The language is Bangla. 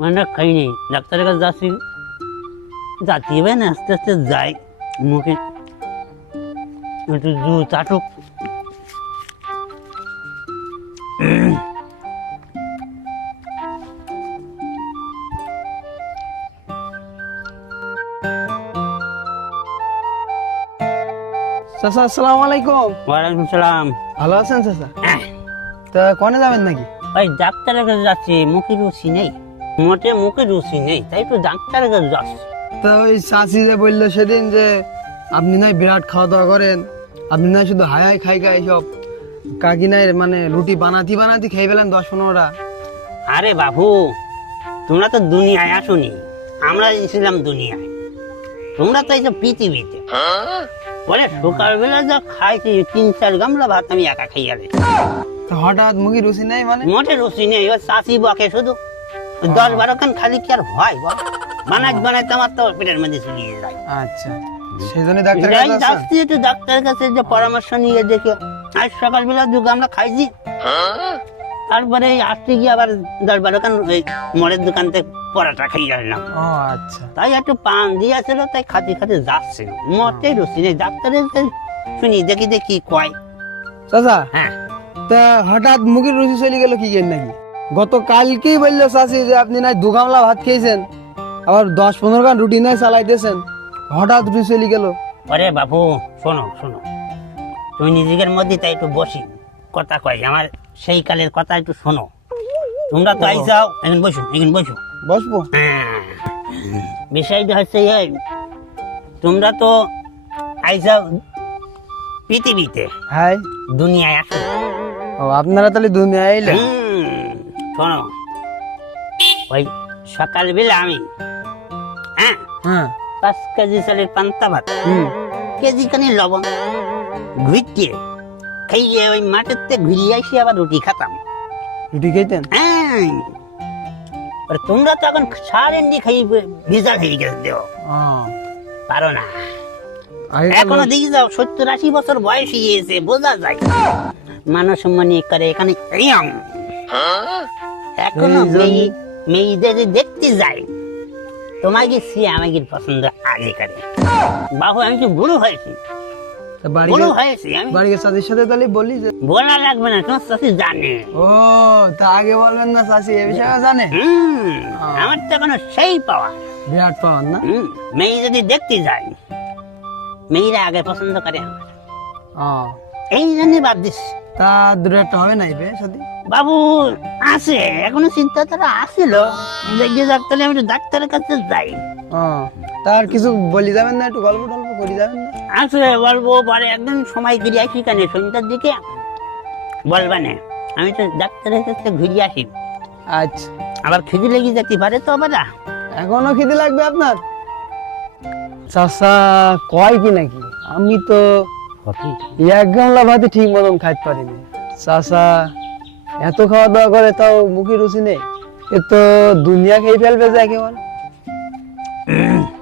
মানে খাইনি ডাক্তারের কাছে যাচ্ছি। যাচ্ছি এবার না আস্তে আস্তে যাই মুখে। একটু জু চাটুক। চাচা আসসালামু আলাইকুম। ওয়ালাইকুম সালাম। ভালো আছেন চাচা? আহ, তা কনে যাবেন নাকি? ওই ডাক্তারের কাছে যাচ্ছি মুখে রুচি নেই। মোটে মুখে রুচি নেই তাই তো ডাক্তারের কাছে যাচ্ছি। তা ওই চাচি যে বলল সেদিন যে আপনি নাই বিরাট খাওয়া দাওয়া করেন আপনি নাই শুধু হাই হাই খাই খাই সব কাকি নাই মানে রুটি বানাতি বানাতি খেয়ে পেলেন দশ পনেরোটা। আরে বাবু তোমরা তো দুনিয়ায় আসোনি আমরা ছিলাম দুনিয়ায়। তোমরা তো এইসব পৃথিবীতে। বলে সকালবেলা যা খাইছি তিন চার গামলা ভাত আমি একা খাই গেলে হঠাৎ মুখে রুচি নেই মানে? মোটে রুচি নেই এবার চাষি বকে শুধু। দশ বারো খান খালি কি আর হয় বল? বানাজ বানাইতে আমার তো পেটের মধ্যে চুলিয়ে যায়। আচ্ছা সেই জন্য ডাক্তার কাছে যাচ্ছি একটু ডাক্তারের কাছে যে পরামর্শ নিয়ে দেখে। আজ সকালবেলা দু গামলা খাইছি। তারপরে আসতে গিয়ে আবার দশ বারো খান ওই মরের দোকান থেকে পরাটা খাইয়ে আসলাম ও আচ্ছা। তাই একটু পান দিয়েছিল তাই খাতে খাতে যাচ্ছে। মতে রুচি নেই ডাক্তারের শুনি দেখি দেখি কয়। চাচা হ্যাঁ। তা হঠাৎ মুখের রুচি চলে গেল কি নাকি? গত কালকেই বলল চাচি যে আপনি নাই দু গামলা ভাত খেয়েছেন আবার দশ পনেরো গান রুটি নাই চালাইতেছেন। হঠাৎ রুটি চলে গেল। আরে বাবু শোনো শোনো। তুমি নিজেদের মধ্যে তাই একটু বসি কথা কয়। আমার সেই কালের কথা একটু শোনো। তোমরা তো আই যাও এখন বসো এখন বসো। বসবো? হ্যাঁ। বিষয়টা হচ্ছে এই তোমরা তো আই যাও পৃথিবীতে। হাই দুনিয়ায় আসো। ও আপনারা তাহলে দুনিয়ায় এলেন? শোনো। ওই সকালবেলা আমি হ্যাঁ? হ্যাঁ। পাঁচ কেজি চালের পান্তা ভাত কেজি খানি লবণ ঘুরিয়ে খাইয়ে ওই মাঠের থেকে ঘুরিয়ে আসি আবার রুটি খাতাম। রুটি খেতেন হ্যাঁ। আর তোমরা তো এখন সারেননি খাই ভিজা হয়ে গেছে দেও পারো না। এখনও দেখি যাও সত্তর আশি বছর বয়স হয়েছে বোঝা যায়। মানুষ মনে করে এখানে। এখনও মেয়ে মেয়েদের দেখতে যায় তোমাকে সে আমাকে পছন্দ আগে করে। বাবু আমি কি বুড়ো হয়েছি? তা বাড়ি বুড়ো গে- হয়েছি আমি? বাড়ি গিয়ে সাথে তাহলে বলি যে বলা লাগবে না তোমার চাষি জানে। ও তা আগে বলবেন না চাচি এ বিষয়ে জানে। আমার তো এখনও সেই পাওয়া। বিরাট পাওয়ার না? মেয়ে যদি দেখতে যায় মেয়েরা আগে পছন্দ করে আমার। এই জন্য বাদ দিচ্ছি তা দূরে একটা হবে নাই বে সাথে? বাবু আছে এখনও চিন্তা তারা আসিল দেখে যাক তাহলে আমি একটু ডাক্তারের কাছে যাই। ও তার কিছু বলি যাবেন না একটু গল্প টল্প করি যাবেন না? আছে বলব পরে একদিন সময় ঘুরে আসি কেন? সন্ধ্যার দিকে বলবা না। আমি তো ডাক্তারের কাছে ঘুরে আসি। আচ্ছা। আবার খিদে লেগে যেতে পারে তো আবার এখনও খিদে লাগবে আপনার? চাচা কয় কি নাকি? আমি তো এক গামলা ভাতে ঠিক মতন খাইতে পারিনি। চাচা এত খাওয়া দাওয়া করে তাও মুখে রুচি নেই? এ তো দুনিয়া খেয়ে ফেলবে যায় একেবারে।